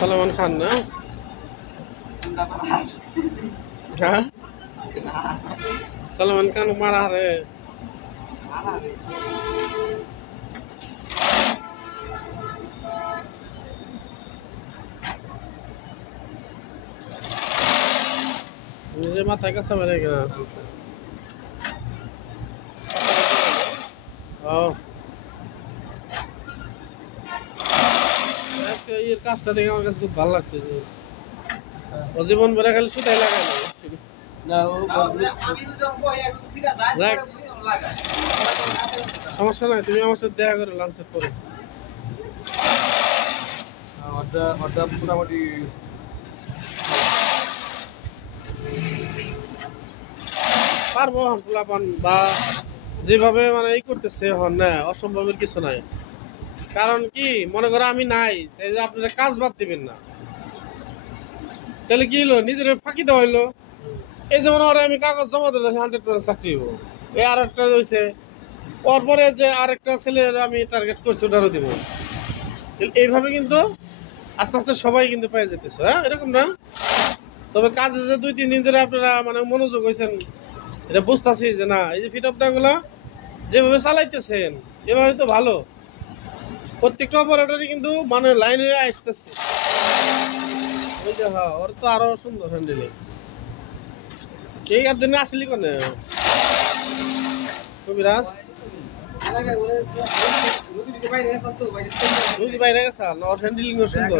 সালমান খান না? হ্যাঁ, সালমান খান মারা রে। নিজে মাথায় কাছে মেরে কিনা। ও আজকে এর কাজটা দেখে আমার কাছে খুব ভালো লাগছে যে ও জীবন বেড়ে খালি সুতাই লাগায় না। যাক, সমস্যা নাই, তুমি আমার সাথে দেখা করে লাঞ্চের পরে। মোটামুটি পারবো হন পোলাপান বা যেভাবে মানে এই করতেছে হন না, অসম্ভবের কিছু নাই। কারণ কি মনে করো আমি নাই, এই যে আপনারা কাজ বাদ দিবেন না, তাহলে কি হলো, নিজের ফাঁকি দেওয়া হইলো। এই যেমন ওরা আমি কাগজ জমা দিলে 100% চাকরি হবো। এই আর একটা হয়েছে পরপরে যে আরেকটা ছেলে আমি টার্গেট করছি ওটারও দিব। এইভাবে কিন্তু আস্তে আস্তে সবাই কিন্তু পেয়ে যেতেছে। হ্যাঁ, এরকম না? তবে কাজে যে 2-3 দিন ধরে আপনারা মানে মনোযোগ হয়েছেন, এটা বুঝতেছি যে না, এই যে ফিট অফ গুলা যেভাবে চালাইতেছেন এভাবে তো ভালো। প্রত্যেকটা অপারেটরই কিন্তু মানে লাইনে আসতেছে। ওই যে হ্যাঁ, ওর তো আরো সুন্দর হ্যান্ডেলিং। এই আর দিনে আসলি কোনে কবিরাজ রুগী বাইরে গেছে না, ওর হ্যান্ডেলিং সুন্দর।